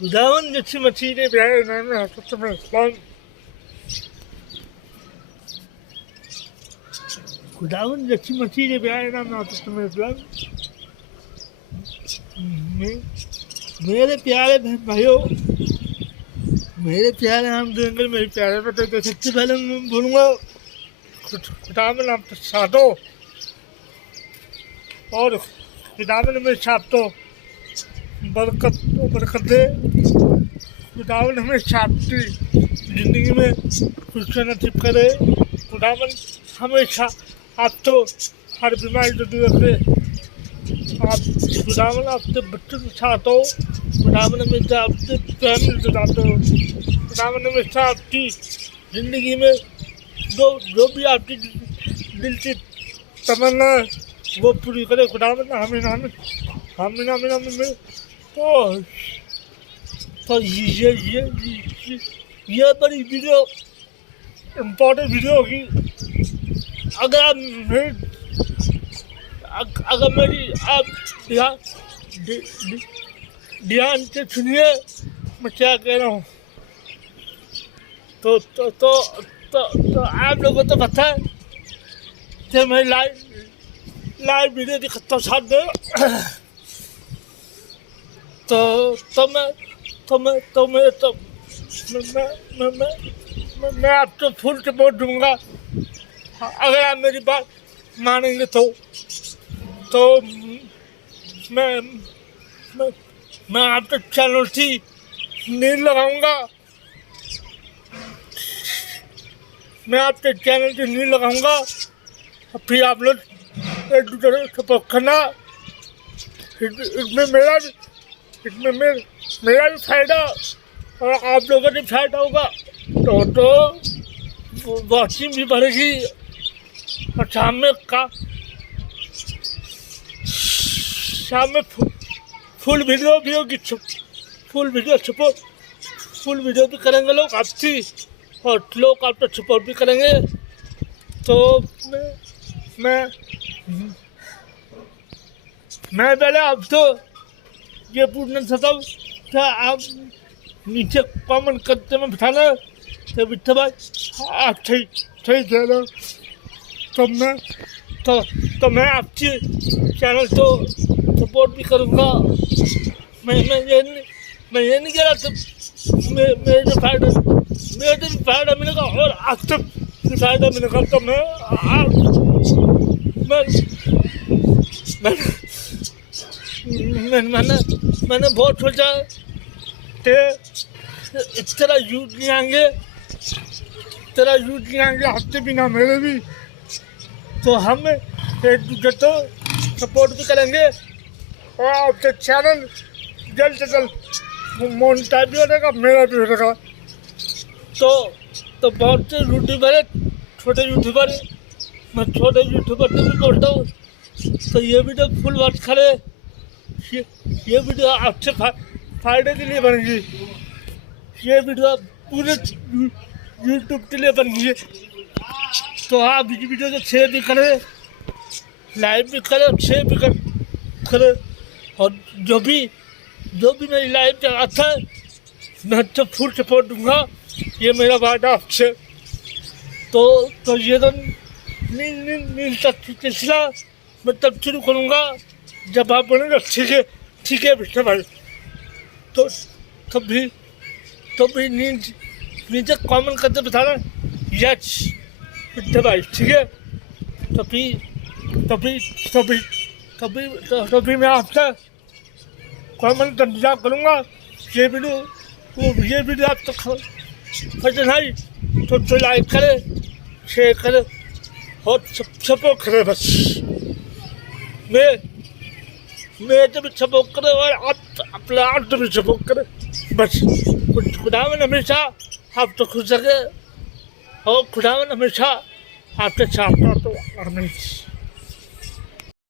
खुदावन जैसी मछली ने प्यारे नाम में हजरत में इस्लाम खुदावन जैसी मछली ने प्यारे नाम में हजरत में इस्लाम मेरे प्यारे बहन भाइयों, मेरे प्यारे हम जंगल मेरे प्यारे बेटे तो सबसे पहले मैं बोलूँगा खुदावन आप तो साधो और खुदावन में छाप दो बरकत दे। खुदावन हमें छापती जिंदगी में खुशियाँ नसीब करे। खुदावन हमेशा आप तो हर बीमारी से दूर रखे। आप खुदावन आपसे बच्चों के साथ हो, खुदावन हमेशा आपसे फैमिली के साथ हो। खुदावन हमेशा आपकी ज़िंदगी में जो भी आपकी दिल की तमन्ना है वो पूरी करे। खुदावन हमें तो ये बड़ी वीडियो इम्पोर्टेंट वीडियो होगी। अगर मेरी आप ध्यान से सुनिए मैं क्या कह रहा हूँ। तो आप लोगों को पता है कि मैं लाइव वीडियो दिखाता हूँ साथ में। मैं आपको फुल सपोर्ट दूंगा अगर आप मेरी बात मानेंगे तो मैं आपके चैनल की नींद लगाऊंगा। मैं आपके चैनल की नींद लगाऊंगा और फिर आप लोग एक दूसरे को सपोर्ट करना। इसमें मेरा भी फायदा और आप लोगों का फायदा होगा तो वॉचिंग भी बढ़ेगी और शाम में फुल वीडियो भी होगी। फुल वीडियो भी करेंगे लोग आपकी और लोग आपको सपोर्ट भी करेंगे। तो मैं पहले आप तो ये पूछना चाहता हूँ क्या आप नीचे कमेंट करते में बिठाना तो बिट्ठा भाई आप सही कह रहे हो। तो मैं आपकी चैनल को सपोर्ट भी करूँगा। मैं ये नहीं कह रहा तो मेरे तो फायदा मिलेगा और आपसे भी फायदा मिलेगा। तो मैंने बहुत सोचा कि इस तरह यूज नहीं आएंगे हफ्ते बिना मेरे भी। तो हम एक दूसरे को सपोर्ट भी करेंगे और आपके चैनल जल्द से जल्द मोनेटाइज भी हो जाएगा, मेरा भी हो जाएगा। तो बहुत से यूट्यूबर है, छोटे यूट्यूबर, मैं छोटे यूट्यूबर से भी बोलता हूँ। तो ये वीडियो फुल वॉच करे। ये वीडियो आपसे फायदे के लिए बनेगी। ये वीडियो पूरे यूट्यूब के लिए बनेगी। तो आप इस वीडियो को शेयर भी करें, लाइव भी करें, शेयर भी करें और जो भी मेरी लाइव चलाता है मैं तो फुल सपोर्ट दूंगा। ये मेरा वादा आपसे। तो ये तो नींद तक सिलसिला मैं तब शुरू करूँगा जब आप बोलेंगे ठीक है बिट्ठा भाई। तो भी नीचे कमेंट करते बताना यस बिट्ठा भाई, ठीक है। तभी मैं आपसे कमेंट का इंतजार करूँगा। ये वीडियो आप तक पसंद आई तो लाइक करें, शेयर करें और सपोर्ट करें। बस मैं जब सपोर्ट करें और आप अपने आप भी सपोर्ट करें। बस खुदावन हमेशा आप तो खुश रखे और खुदावन हमेशा आपके साथ तो